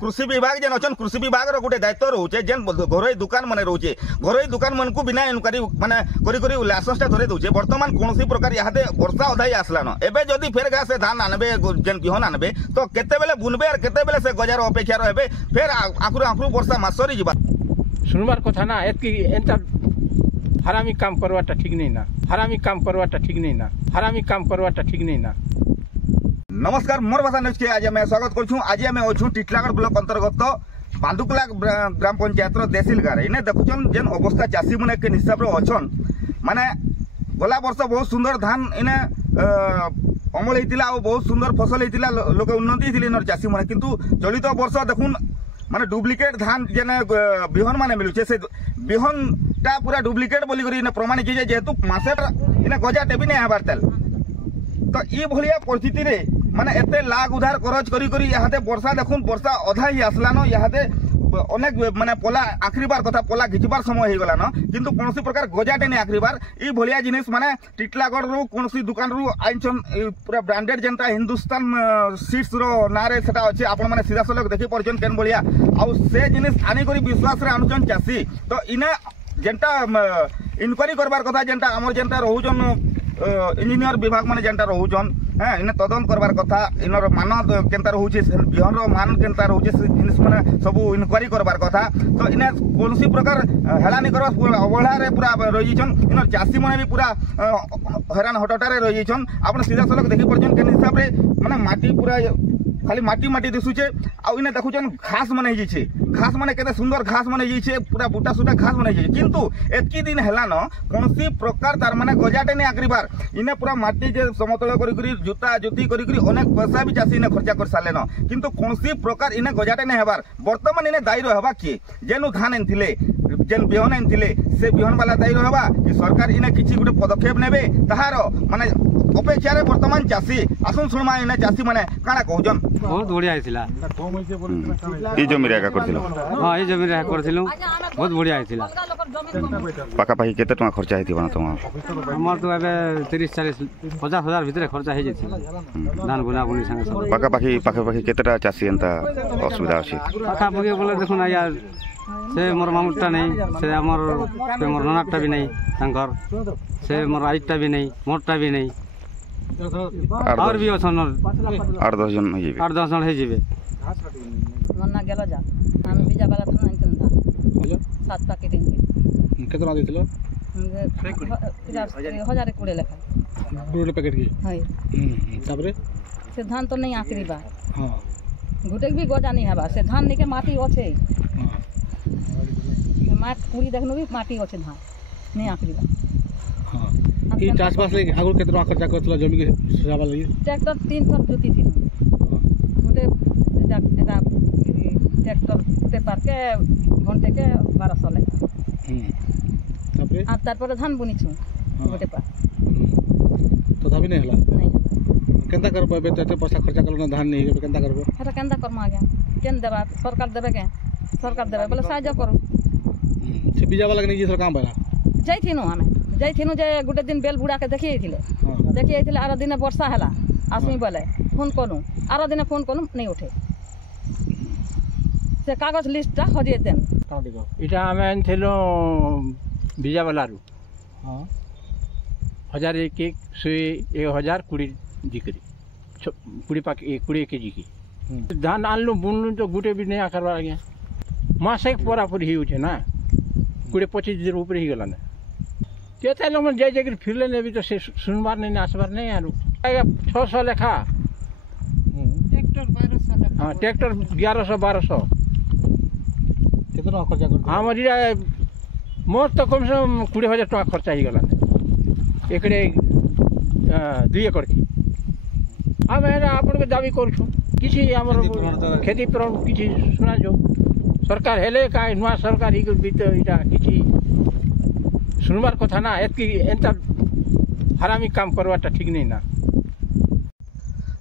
कृषि विभाग जेन अच्छन कृषि विभाग गोटे दायित्व रोचे जेन घरोई दुकान माने रोचे घरोई दुकान मन को बिना इनक्वारी माने करी करी लाइसेंस टा धरे दउचे वर्तमान कोनोसी प्रकार यादे वर्षा अधाई आसलान एबे जदी फेर गा से धान आनबे जेन बिहन आनबे तो केते बेले बुनबे और केते बेले से गजार अपेक्षा रहबे फेर आखुर वर्षा मासरी जिबा सुनबार कथा ना एतकी एंता हरामी काम करवाटा ठीक नहीं ना हरामी काम करवाटा ठीक नहीं ना हरामी काम करवाटा ठीक नहीं ना। नमस्कार मोर भाषा न्यूज के आज मैं स्वागत करूँ। आज आम अच्छू टिटलागढ़ ब्लॉक अंतर्गत बांदुकला ग्राम पंचायत देसिल गाँव इन्हें देखुन जेन अवस्था चाषी मैंने के हिसाब से अच्छन माने गला वर्ष बहुत सुंदर धान इन्हें अमल होता बहुत सुंदर फसल होता लोक उन्नति थी चाषी मैंने किंतु चलित वर्ष देखुन माने डुप्लिकेट धान जेने बिहन माने मिलुचे से बिहन टा पूरा डुप्लिकेट बोली प्रमाणित है जेहेतु मासे इन्हें गजाटे भी नहीं हबार तेल तो ये भाया परिस्थिति रे माने एते लाख उधार खरच करी करी यहाँ वर्षा देखुन वर्षा अधा ही आसलान यहाँ अनेक माने पोला आखरी बार कथा पोला घिचबार समय हो गलान किंतु कौन प्रकार गजाटे नहीं आखरी बार ये भाया जिनिस माने टिटलागढ़ रू कौन दुकान रू आईन पूरा ब्रांडेड जेनटा हिंदुस्तान सीड्स रो नारे सेटा अच्छे आपण माने सीधा सलख देखि परछन केन भाया आउ से जिनिस आनी करी विश्वास रे आनुचन चाषी तो इने जेनटा इनक्वारी करबार कथा जेनटा हमर जेनटा रहउचन इंजीनियर विभाग माने जेनटा रहउचन हाँ इन तदन करबार कथा इनर मान केनता रहउचे बिहन रो मान केनता रहउचे जिनिस माने सब इनक्वारी करबार कथा तो इने कोनसी प्रकार हेलानी करबा अवहेला रे पूरा रहिछन इनर चाषी माने भी पूरा हैरान हटटा रे रहिछन आपण सीधा सलख देखि परछन केन हिसाब रे माने माटी पूरा खाली माटी माटी दिशुचे आउ इने देखुचन घास मन हो घास माने केते सुंदर घास मन हो पूरा बुटा सुटा घास मन हो किंतु एतकी दिन हेलान कोनसी प्रकार तार माने गजाटे नहीं आखरी बार इने पूरा माटी जे समतल करी करी जुता जुती करी करी अनेक पैसा भी चासी इने खर्चा कर सालेन किंतु कोनसी प्रकार इने गजाटे नहीं हेबार वर्तमान इने दायी रहबा कि जेनु धान एनथिले जेन बिहन एनथिले से बिहन वाला दायी रहबा कि सरकार इने किछि गुटे पदक्षेप नेबे ताहार माने अपेक्षा रे वर्तमान चासी आसुन सुनमा इने चासी माने काना कहउजन बहुत बढ़िया आइथिला ई जमी रेखा करथिलो हां ई जमी रेखा करथिलो बहुत बढ़िया आइथिला पाका पाही केते टका खर्चा हेति बना तुम हमर तो एबे 30 40 50 हजार भीतर खर्चा हे जेछि धान बुना बुनी संगे सब पाका पाही केतेटा चासी एंता असुविधा अछि पाका पाही बोले देखुन यार से मोर मामुटा नहीं से हमर से मोर ननाटा भी नहीं संकर से मोर आइटा भी नहीं मोरटा भी नहीं और भी अछन 8-10 जन हो जेबे 8-10 जन हे जेबे मन्ना गेलो जा हम बीजा वाला थाना इनकन था 7 पैकेट इनके केतना देथिलो 1000 कुड़े लेखा 2 पैकेट की हाय ताबरे से धान तो नहीं आखरी बा हां घुटे भी गजा नहीं हबा से धान नहीं के माटी अच्छे माट पूरी देखनो भी माटी अच्छे धान नहीं आखरी बा हां ई चासबास ले आगु केतना खर्चा करथलो जमी के सजाबा लगी ट्रैक्टर 3 थर जोती थी घुटे एटा ट्रैक्टर ते पार के घंटे के 1200 ले तापरे आ तार धान बुनी छु घुटे पार तो तभी नहीं हला नहीं केनता करबो बे तते पैसा खर्चा करलो धान नहीं हेबे केनता करबो हेता केनता करम आगे केन देबा सरकार देबे के सरकार देबे बोले साहाय्य करू से बीजा वाला के नहीं जे काम बला जाइथिनु हमें जाइथिनु जे गुटे दिन बेल बुड़ा के देखि आइथिले देखि आइथिले आरो दिन वर्षा हला आसमी बोले फोन करू आरो दिन फोन करू नहीं उठे से कागज लिस्ट हो जेतेन इटा हमें एनथिलो बीजा वाला रु हां 1000 एक सुई 1020 जिकरी 20 केजी की धान आनलु बुनलु तो गुटे भी नहीं करवा गया मासे पूरा पूरी ही ना 20-25 दिन ऊपर ही गला ना केते लोग जय जय फिरले ने भी तो से सुनबार नहीं आसबार नहीं आलू 600 लेखा ट्रैक्टर 1200 लेखा हां ट्रैक्टर 1100-1200 केतना खर्चा कर हमर मोर तो कम से कम 20,000 टका खर्चा ही गला एकड़े 2 एकड़ की हम आपन के दाबी करू किछि हमर खेती पर किछि सुना जो सरकार हेले का नुआ सरकार ही बीते इटा किछि सुनबार कथा ना एतकी एंता हरामी काम करवाटा ठीक नहीं ना।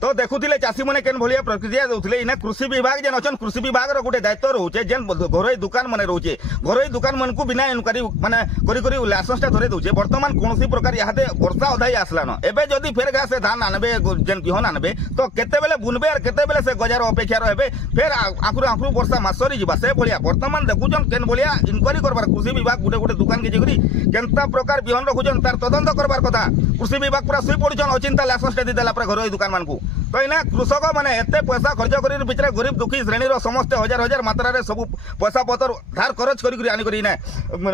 तो देखुले चाषी मैंने केन भाया प्रतिक्रिया दूसरे इना कृषि विभाग जेन अच्छन कृषि विभाग गोटे दायित्व रोचे जेन घरोई दुकान मैंने रोचे घरोई दुकान मन को बिना इनक्वारी माने करी लाइसेंस टा धरे दौचे बर्तमान कौन प्रकार यहाँ वर्षा अधाई आसलान एवं जदि फेर घास से धान आनबे जेन बिहन आनबे तो केते बेले बुनबे और केते बेले से गजार अपेक्षा रहे फेर आखुर आखुर वर्षा मास सरी जा से भाया बर्तमान देखुन केन भाया इनक्वारी करबार कृषि विभाग गोटे गोटे दुकान के जगरी केनता प्रकार बिहन रखुचन तार तदंत करबार कथा कृषि विभाग पूरा सुई पड़ुचन अचिंता लाइसेंस टा देदेला घरोई दुकान मान को तो इना कृषक मैंने एत पैसा खर्च कर बिचरे गरीब दुखी श्रेणी समस्त हजार हजार मात्रा सब पैसा पतर धार खरच कर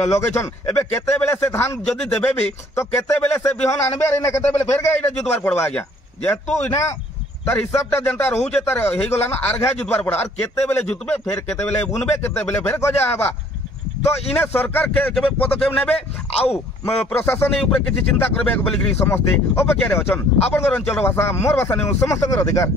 लगेछन एबे केते बेले से धान जदि देबे भी तो केते बेले से बिहन आनबे इना केते बेले फेर इना जुतबार पड़वा आज्ञा जेतु इना तार हिसाब टा जनता रहूचे तार हे गला ना आरघा जुतबार पड़ा और केते बेले जुतबे फेर केते बेले बुनबे केते बेले फेर गजा हेबा तो इने सरकार केबे पदक्षेप नेबे आउ प्रशासन ऊपर किसी चिंता करबे बोली समस्ते अपेक्षा रे अछन आपनकर अंचल भाषा मोर भाषा न्यूज समस्तकर अधिकार।